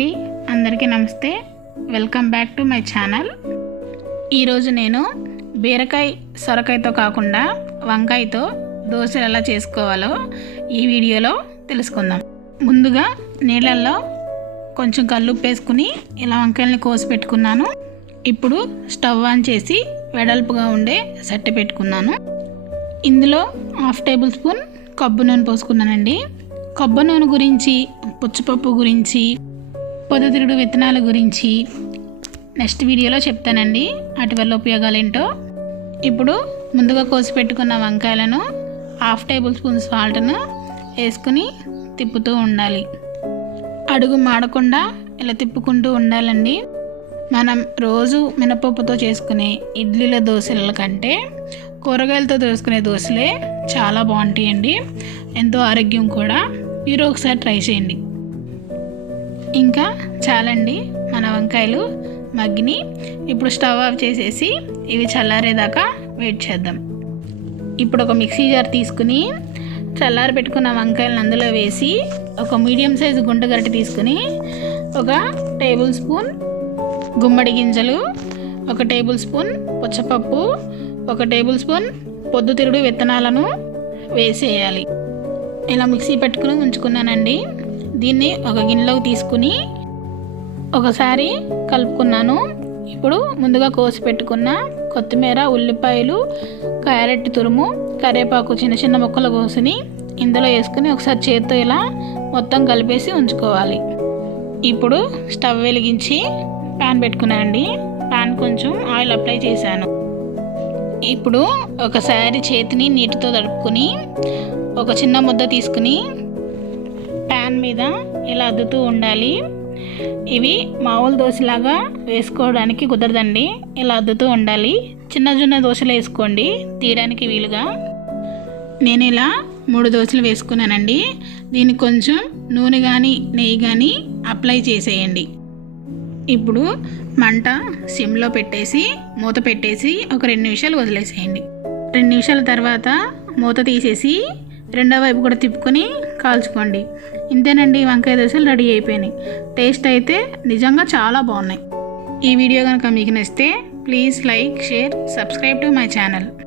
అండి, అందరికీ నమస్తే. Welcome back to my channel. ఈరోజు నేను బీరకాయ సొరకాయతో కాకుండా వంకాయతో దోశలు ఎలా చేసుకోవాలో ఈ వీడియోలో తెలుసుకుందాం. ముందుగా నీళ్ళల్లో కొంచెం కల్లుప్పు వేసుకుని ఇలా వంకాయల్ని కోసి పెట్టుకున్నాను. ఇప్పుడు స్టవ్ ఆన్ చేసి వెడల్పుగా ఉండే సట్టె పెట్టుకున్నాను. ఇందులో 1/2 టేబుల్ స్పూన్ కొబ్బరి నూనె పోసుకున్నానండి. కొబ్బరి నూనె గురించి, పుచ్చపప్పు గురించి, పొద్దుతిరుగుడు విత్తనాల గురించి నెక్స్ట్ వీడియోలో చెప్తానండి, వాటి వల్ల ఉపయోగాలు ఏంటో. ఇప్పుడు ముందుగా కోసి పెట్టుకున్న వంకాయలను 1/2 టేబుల్ స్పూన్ సాల్ట్ను వేసుకుని తిప్పుతూ ఉండాలి. అడుగు మాడకుండా ఇలా తిప్పుకుంటూ ఉండాలండి. మనం రోజు మినపప్పుతో చేసుకునే ఇడ్లీల దోశల కంటే కూరగాయలతో చేసుకునే దోశలే చాలా బాగుంటాయండి, ఎంతో ఆరోగ్యం కూడా. మీరు ఒకసారి ట్రై చేయండి. ఇంకా చాలండి, మన వంకాయలు మగ్గిని. ఇప్పుడు స్టవ్ ఆఫ్ చేసేసి ఇవి చల్లారేదాకా వెయిట్ చేద్దాం. ఇప్పుడు ఒక మిక్సీ జార్ తీసుకుని చల్లారి పెట్టుకున్న వంకాయలను అందులో వేసి ఒక మీడియం సైజు గుంట గరిటె తీసుకుని 1 టేబుల్ స్పూన్ గుమ్మడి గింజలు, 1 టేబుల్ స్పూన్ పుచ్చపప్పు, 1 టేబుల్ స్పూన్ పొద్దుతిరుగుడు విత్తనాలను వేసేయాలి. ఇలా మిక్సీ పెట్టుకుని ఉంచుకున్నానండి. దీన్ని ఒక గిన్నెలోకి తీసుకుని ఒకసారి కలుపుకున్నాను. ఇప్పుడు ముందుగా కోసి పెట్టుకున్న కొత్తిమీర, ఉల్లిపాయలు, క్యారెట్ తురుము, కరివేపాకు చిన్న చిన్న ముక్కలు కోసుని ఇందులో వేసుకుని ఒకసారి చేత్తో ఇలా మొత్తం కలిపేసి ఉంచుకోవాలి. ఇప్పుడు స్టవ్ వెలిగించి ప్యాన్ పెట్టుకున్నానండి. ప్యాన్ కొంచెం ఆయిల్ అప్లై చేశాను. ఇప్పుడు ఒకసారి చేతిని నీటితో తడుపుకొని ఒక చిన్న ముద్ద తీసుకుని ప్యాన్ మీద ఇలా అద్దుతూ ఉండాలి. ఇవి మామూలు దోశలాగా వేసుకోవడానికి కుదరదండి, ఇలా అద్దుతూ ఉండాలి. చిన్న దోశలు వేసుకోండి తీయడానికి వీలుగా. నేను ఇలా 3 దోశలు వేసుకున్నానండి. దీనికి కొంచెం నూనె కానీ నెయ్యి కానీ అప్లై చేసేయండి. ఇప్పుడు మంట సిమ్లో పెట్టేసి మూత పెట్టేసి ఒక 2 నిమిషాలు వదిలేసేయండి. 2 నిమిషాల తర్వాత మూత తీసేసి రెండో వైపు కూడా తిప్పుకొని కాల్చుకోండి. ఇంతేనండి, వంకాయ దోశలు రెడీ అయిపోయినాయి. టేస్ట్ అయితే నిజంగా చాలా బాగున్నాయి. ఈ వీడియో కనుక మీకు నచ్చితే please like, share, subscribe to my channel.